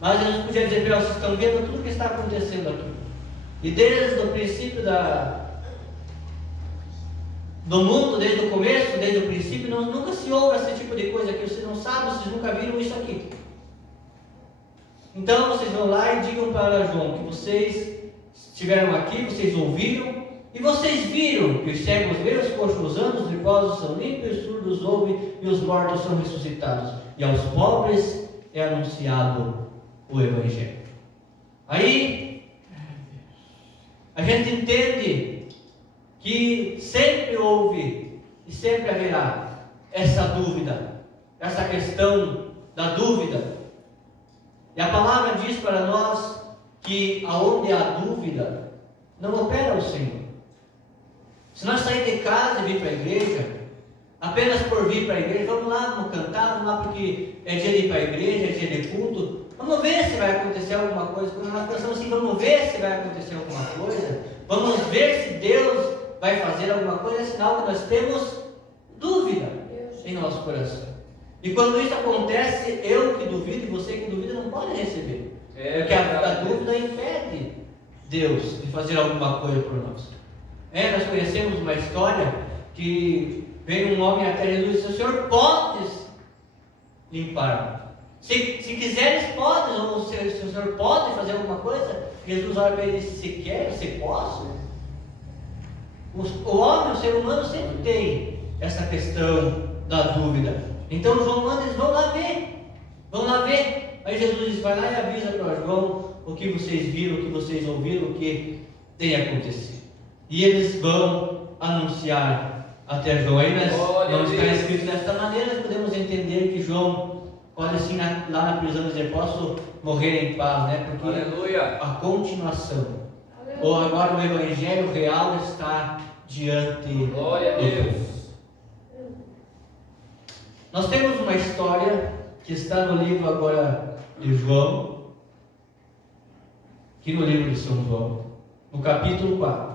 Mas Jesus podia dizer para eles: vocês estão vendo tudo o que está acontecendo aqui. E desde o princípio do mundo, desde o começo, desde o princípio, nunca se ouve esse tipo de coisa aqui. Vocês não sabem, vocês nunca viram isso aqui. Então vocês vão lá e digam para João que vocês estiveram aqui, vocês ouviram, e vocês viram que os cegos veem, os coxos andam, os leprosos são limpos, os surdos ouvem e os mortos são ressuscitados. E aos pobres é anunciado o Evangelho. Aí a gente entende que sempre houve e sempre haverá essa dúvida, essa questão da dúvida. E a palavra diz para nós que aonde há dúvida, não opera o Senhor. Se nós sair de casa e vir para a igreja, apenas por vir para a igreja, vamos lá, vamos cantar, vamos lá porque é dia de ir para a igreja, é dia de culto, vamos ver se vai acontecer alguma coisa. Quando nós pensamos assim, vamos ver se vai acontecer alguma coisa, vamos ver se Deus vai fazer alguma coisa, é sinal que nós temos dúvida em nosso coração. E quando isso acontece, eu que duvido e você que duvida não pode receber. Porque a dúvida impede Deus de fazer alguma coisa por nós. Nós conhecemos uma história que veio um homem até Jesus e disse: o Senhor pode limpar. Se quiseres, podes. Ou se o Senhor pode fazer alguma coisa. Jesus olha para ele e diz: se quer, se posso. O homem, o ser humano sempre tem essa questão da dúvida. Então João manda, eles vão lá ver. Vão lá ver. Aí Jesus diz: vai lá e avisa para João o que vocês viram, o que vocês ouviram, o que tem acontecido. E eles vão anunciar até João. Aí não está escrito desta maneira, nós podemos entender que João pode assim lá na prisão dizer: posso morrer em paz, né? Porque Aleluia. A continuação, ou agora o Evangelho real está diante Glória a Deus. Nós temos uma história que está no livro agora de João, aqui no livro de São João, no capítulo 4.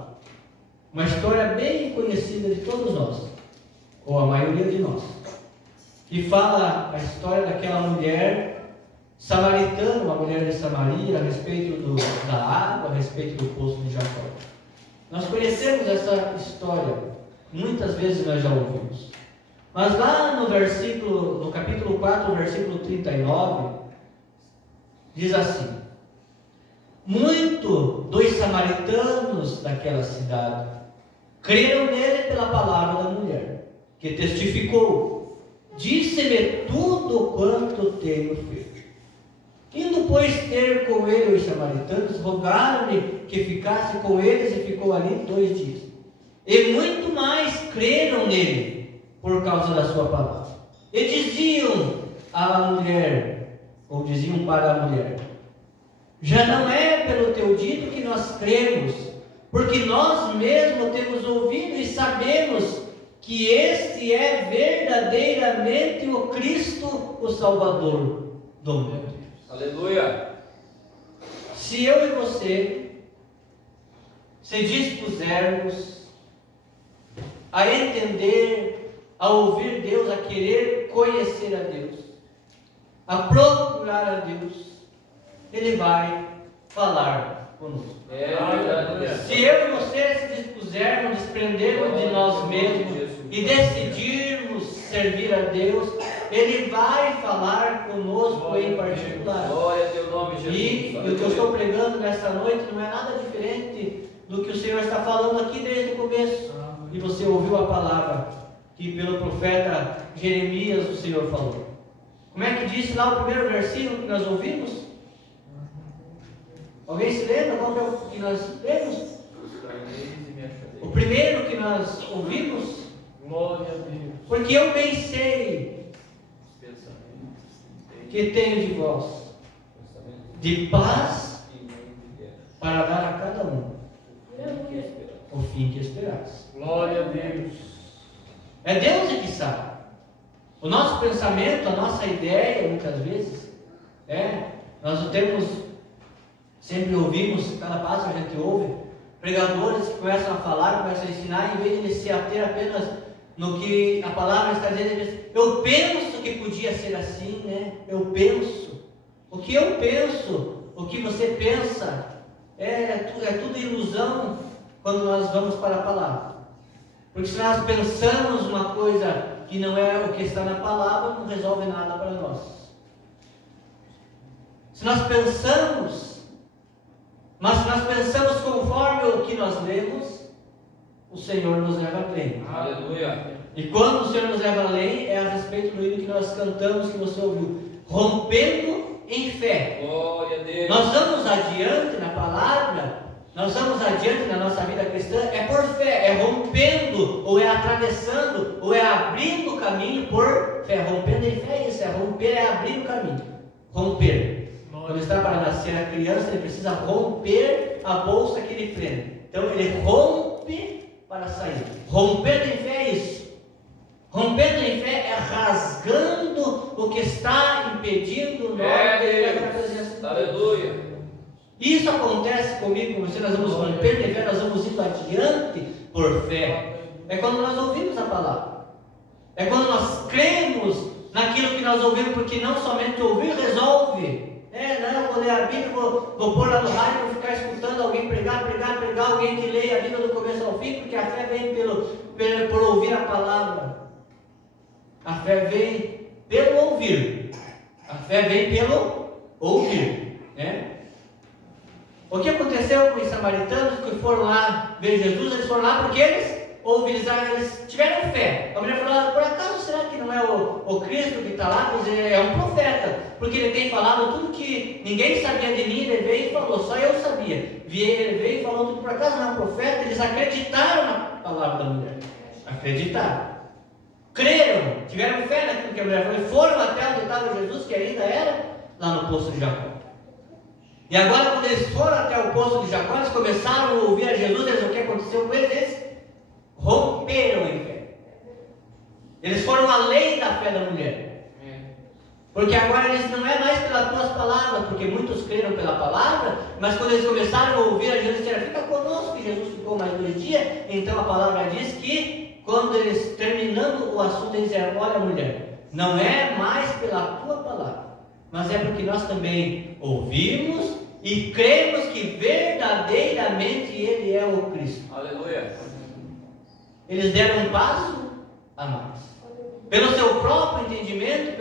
Uma história bem conhecida de todos nós, ou a maioria de nós, que fala a história daquela mulher samaritana, uma mulher de Samaria, a respeito da água, a respeito do poço de Jacó. Nós conhecemos essa história, muitas vezes nós já ouvimos. Mas lá no capítulo 4, versículo 39, diz assim: muito dos samaritanos daquela cidade creram nele pela palavra da mulher, que testificou: disse-me tudo quanto tenho feito. Indo, pois, ter com ele os samaritanos, rogaram-lhe que ficasse com eles, e ficou ali 2 dias. E muito mais creram nele por causa da sua palavra. E diziam à mulher, ou diziam para a mulher: já não é pelo teu dito que nós cremos, porque nós mesmos temos ouvido e sabemos que este é verdadeiramente o Cristo, o Salvador do mundo. Aleluia. Se eu e você se dispusermos a entender, a ouvir Deus, a querer conhecer a Deus, a procurar a Deus, Ele vai falar conosco. Se eu e você se dispusermos, desprendermos de nós mesmos e decidirmos servir a Deus, Ele vai falar conosco em particular. Glória a teu nome, Jesus. E o que eu estou pregando nesta noite não é nada diferente do que o Senhor está falando aqui desde o começo. E você ouviu a palavra que pelo profeta Jeremias o Senhor falou. Como é que disse lá o primeiro versículo que nós ouvimos? Alguém se lembra qual que é o que nós lemos? O primeiro que nós ouvimos? Glória a Deus. Porque eu bem sei que tenho de vós de paz para dar a cada um o fim que esperais. Glória a Deus. É Deus que sabe. O nosso pensamento, a nossa ideia, muitas vezes, nós temos, sempre ouvimos, cada passo a gente ouve, pregadores que começam a falar, começam a ensinar, em vez de se ater apenas no que a palavra está dizendo, ele diz: eu penso que podia ser assim, né? Eu penso. O que eu penso, o que você pensa, é tudo ilusão quando nós vamos para a palavra. Porque se nós pensamos uma coisa que não é o que está na palavra, não resolve nada para nós. Se nós pensamos, mas se nós pensamos conforme o que nós lemos, o Senhor nos leva além. Aleluia. E quando o Senhor nos leva além, é a respeito do hino que nós cantamos, que você ouviu, rompendo em fé. Glória a Deus. Nós vamos adiante na palavra, nós vamos adiante na nossa vida cristã, é por fé, é rompendo, ou é atravessando, ou é abrindo o caminho por fé. Rompendo em fé é isso, é romper, é abrir o caminho. Romper. Quando está para nascer a criança, ele precisa romper a bolsa que ele prende. Então ele rompe para sair. Rompendo em fé é isso. Rompendo em fé é rasgando o que está impedindo nós de ir para a presença de Deus. Aleluia. Isso acontece comigo, com você. Nós vamos rompendo em fé, nós vamos indo adiante por fé. É quando nós ouvimos a palavra. É quando nós cremos naquilo que nós ouvimos, porque não somente ouvir resolve. Não, vou ler a Bíblia, vou pôr lá no rádio, vou ficar escutando alguém pregar, alguém que leia a Bíblia do começo ao fim, porque a fé vem por ouvir a palavra. A fé vem pelo ouvir. A fé vem pelo ouvir. O que aconteceu com os samaritanos que foram lá ver Jesus? Eles foram lá porque eles tiveram fé. A mulher falou: por acaso será que não é o Cristo que está lá? Pois é um profeta, porque ele tem falado tudo que ninguém sabia de mim. Ele veio e falou, só eu sabia. Ele veio e falou tudo. Por acaso não é um profeta? Eles acreditaram na palavra da mulher. Acreditaram. Creram, tiveram fé naquilo que a mulher falou, e foram até onde estava Jesus, que ainda era lá no poço de Jacó. E agora, quando eles foram até o poço de Jacó, eles começaram a ouvir a Jesus. O que aconteceu com eles? Eles romperam em fé. Eles foram além da fé da mulher. Porque agora eles não é mais pelas tuas palavras, porque muitos creram pela palavra, mas quando eles começaram a ouvir a Jesus, disseram: fica conosco, que Jesus ficou mais 2 dias. Então a palavra diz que quando eles, terminando o assunto, eles disseram: olha, mulher, não é mais pela tua palavra, mas é porque nós também ouvimos e cremos que verdadeiramente Ele é o Cristo. Aleluia. Eles deram um passo a mais. Pelo seu próprio entendimento,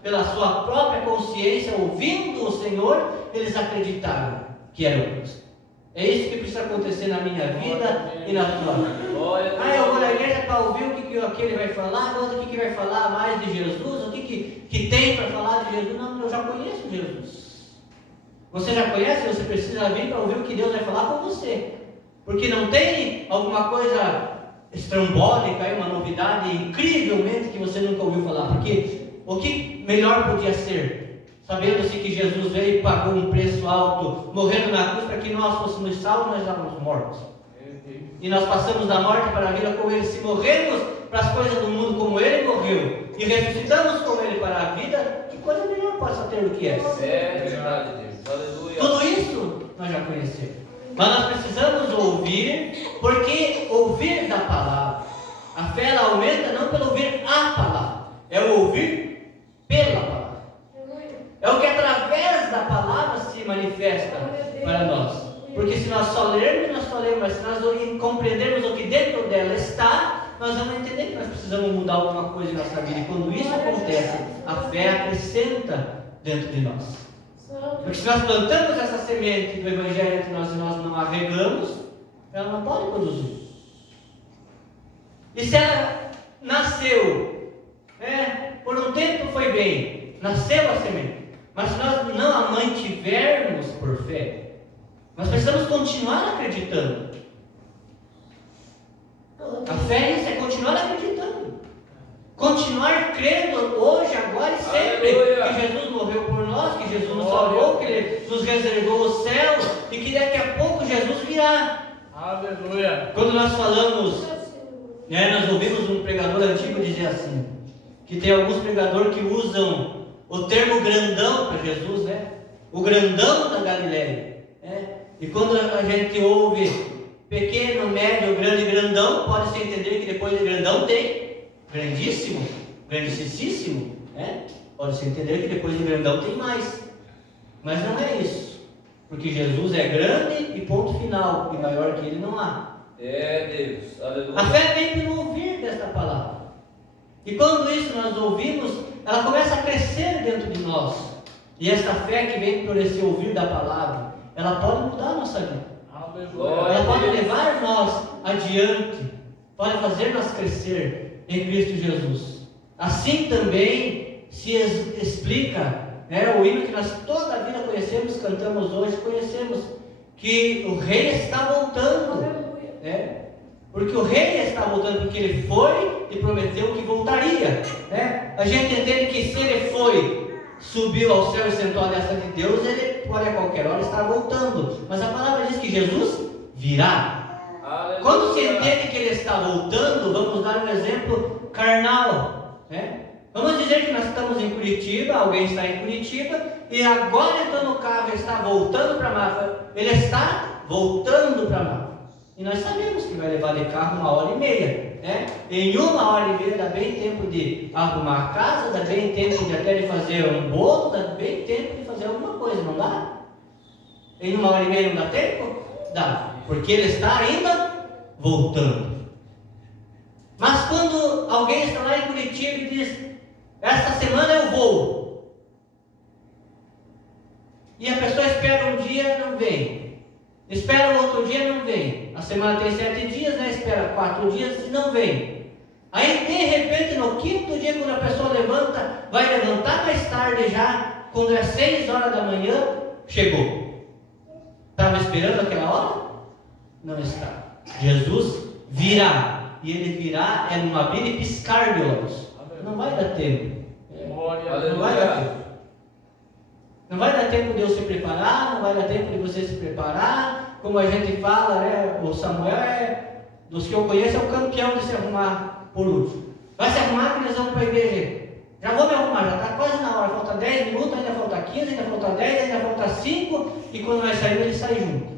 pela sua própria consciência, ouvindo o Senhor, eles acreditaram que era o Cristo. É isso que precisa acontecer na minha vida e na tua vida. Eu vou na igreja para ouvir o que aquele vai falar, o que vai falar mais de Jesus, o que tem para falar de Jesus. Não, eu já conheço Jesus. Você já conhece? Você precisa vir para ouvir o que Deus vai falar com você. Porque não tem alguma coisa estrambólica, uma novidade incrivelmente que você nunca ouviu falar. Porque o que melhor podia ser, sabendo-se que Jesus veio e pagou um preço alto, morrendo na cruz para que nós fôssemos salvos, nós estávamos mortos. E nós passamos da morte para a vida com Ele. Se morremos para as coisas do mundo como Ele morreu, e ressuscitamos com Ele para a vida, que coisa melhor possa ter do que essa? É verdade, Deus. Aleluia. Tudo isso nós já conhecemos. Mas nós precisamos ouvir, porque ouvir da palavra, a fé ela aumenta não pelo ouvir a palavra, é o ouvir pela palavra. É o que através da palavra se manifesta para nós. Porque se nós só lermos, mas se nós compreendermos o que dentro dela está, nós vamos entender que nós precisamos mudar alguma coisa em nossa vida. E quando isso acontece, a fé acrescenta dentro de nós. Porque se nós plantamos essa semente do Evangelho entre nós e nós não a regamos, ela não pode produzir. E se ela nasceu, por um tempo foi bem, nasceu a semente, mas se nós não a mantivermos por fé, nós precisamos continuar acreditando. A fé é isso, é continuar acreditando. Continuar crendo hoje, agora e sempre. Aleluia. Que Jesus morreu por nós, que Jesus nos salvou, que Ele nos reservou o céu e que daqui a pouco Jesus virá. Aleluia. Quando nós falamos, nós ouvimos um pregador antigo dizer assim, que tem alguns pregadores que usam o termo grandão para Jesus, o grandão da Galileia. E quando a gente ouve pequeno, médio, grande, grandão, pode-se entender que depois de grandão tem grandíssimo, grandissíssimo, Pode-se entender que depois de grandão tem mais. Mas não é isso. Porque Jesus é grande e ponto final, e maior que Ele não há. É Deus, aleluia. A fé vem pelo ouvir desta palavra. E quando isso nós ouvimos, ela começa a crescer dentro de nós. E essa fé que vem por esse ouvir da palavra, ela pode mudar a nossa vida. Ela pode levar nós adiante, pode fazer nós crescer em Cristo Jesus. Assim também se explica, o hino que nós toda a vida conhecemos, cantamos hoje, conhecemos que o rei está voltando. Porque o rei está voltando, porque ele foi e prometeu que voltaria. A gente entende que se ele foi, subiu ao céu e sentou à destra de Deus, ele pode a qualquer hora estar voltando. Mas a palavra diz que Jesus virá. Aleluia. Quando se entende que ele está voltando, vamos dar um exemplo carnal. Vamos dizer que nós estamos em Curitiba, alguém está em Curitiba, e agora entrou no carro, ele está voltando para Mafra. Ele está voltando para Mafra. E nós sabemos que vai levar de carro 1h30. Em 1h30 dá bem tempo de arrumar a casa, dá bem tempo de até de fazer um bolo, dá bem tempo de fazer alguma coisa, não dá? Em 1h30 não dá tempo? Dá, porque ele está ainda voltando. Mas quando alguém está lá em Curitiba e diz, esta semana eu vou, e a pessoa espera um dia, não vem. Espera o outro dia, não vem. A semana tem 7 dias, espera 4 dias e não vem. Aí de repente no 5º dia, quando a pessoa levanta, vai levantar mais tarde já, quando é 6 horas da manhã, chegou. Estava esperando aquela hora? Não está. Jesus virá. E ele virá num abrir e piscar de olhos. Não vai dar tempo. Não vai dar tempo. Não vai dar tempo de eu se preparar, não vai dar tempo de você se preparar. Como a gente fala, o Samuel dos que eu conheço, é o campeão de se arrumar por último. Vai se arrumar que nós vamos para a igreja. Já vou me arrumar, já está quase na hora. Falta 10 minutos, ainda falta 15, ainda falta 10, ainda falta 5. E quando nós saímos, ele sai junto.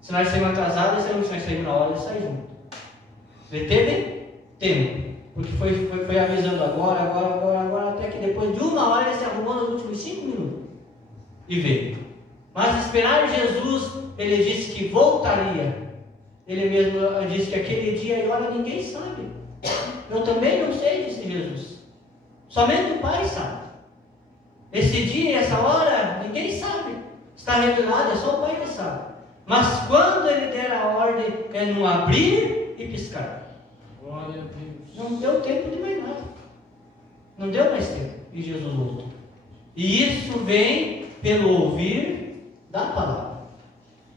Se nós saímos atrasados, se nós saímos na hora, ele sai junto. Ele teve tempo. Porque foi avisando agora, até que depois de 1 hora ele se arrumou nos últimos 5 minutos. E veio. Mas esperar Jesus, ele disse que voltaria. Ele mesmo disse que aquele dia e hora ninguém sabe. Eu também não sei, disse Jesus. Somente o Pai sabe. Esse dia e essa hora, ninguém sabe. Está revelado, é só o Pai que sabe. Mas quando ele der a ordem, é no abrir e piscar. Glória a Deus. Não deu tempo de mais nada. Não deu mais tempo. E Jesus voltou. E isso vem pelo ouvir da palavra.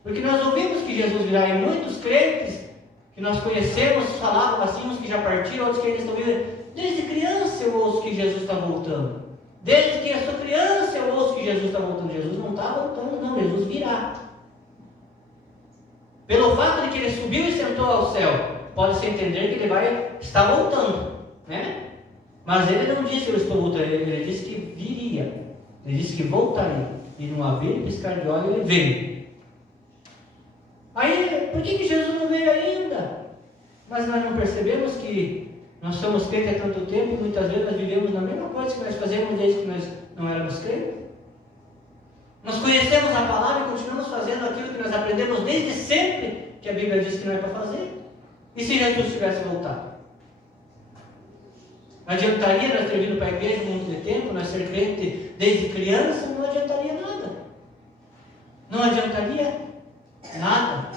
Porque nós ouvimos que Jesus virá, e muitos crentes que nós conhecemos falavam assim, uns que já partiram, outros que ainda estão vivendo. Desde criança eu ouço que Jesus está voltando. Desde que eu sou criança eu ouço que Jesus está voltando. Jesus não está voltando, não. Jesus virá. Pelo fato de que ele subiu e sentou ao céu, pode-se entender que ele vai estar voltando, Mas ele não disse eu estou voltando, ele disse que viria, ele disse que voltaria, e num abrir e piscar de olhos ele veio. Aí, por que Jesus não veio ainda? Mas nós não percebemos que nós somos crentes há tanto tempo, e muitas vezes nós vivemos na mesma coisa que nós fazemos desde que nós não éramos crentes. Nós conhecemos a palavra e continuamos fazendo aquilo que nós aprendemos desde sempre, que a Bíblia diz que não é para fazer. E se Jesus tivesse voltado? Adiantaria nós ter vindo para a igreja um monte de tempo, nós ser crente desde criança? Não adiantaria nada. Não adiantaria nada.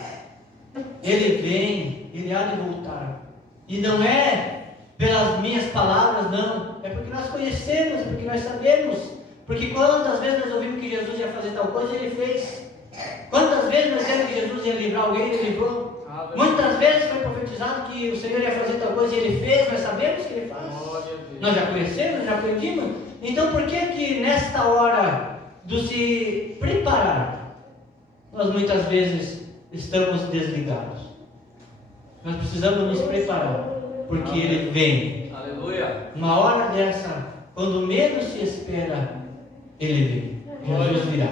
Ele vem, ele há de voltar. E não é pelas minhas palavras, não. É porque nós conhecemos, é porque nós sabemos. Porque quantas vezes nós ouvimos que Jesus ia fazer tal coisa, ele fez. Quantas vezes nós vimos que Jesus ia livrar alguém, ele livrou. Muitas vezes foi profetizado que o Senhor ia fazer tal coisa e ele fez, nós sabemos que ele faz. Nós já conhecemos, já aprendimos. Então por que nesta hora do se preparar, nós muitas vezes estamos desligados? Nós precisamos nos preparar, porque ele vem. Aleluia. Uma hora dessa, quando menos se espera, ele vem. Jesus virá.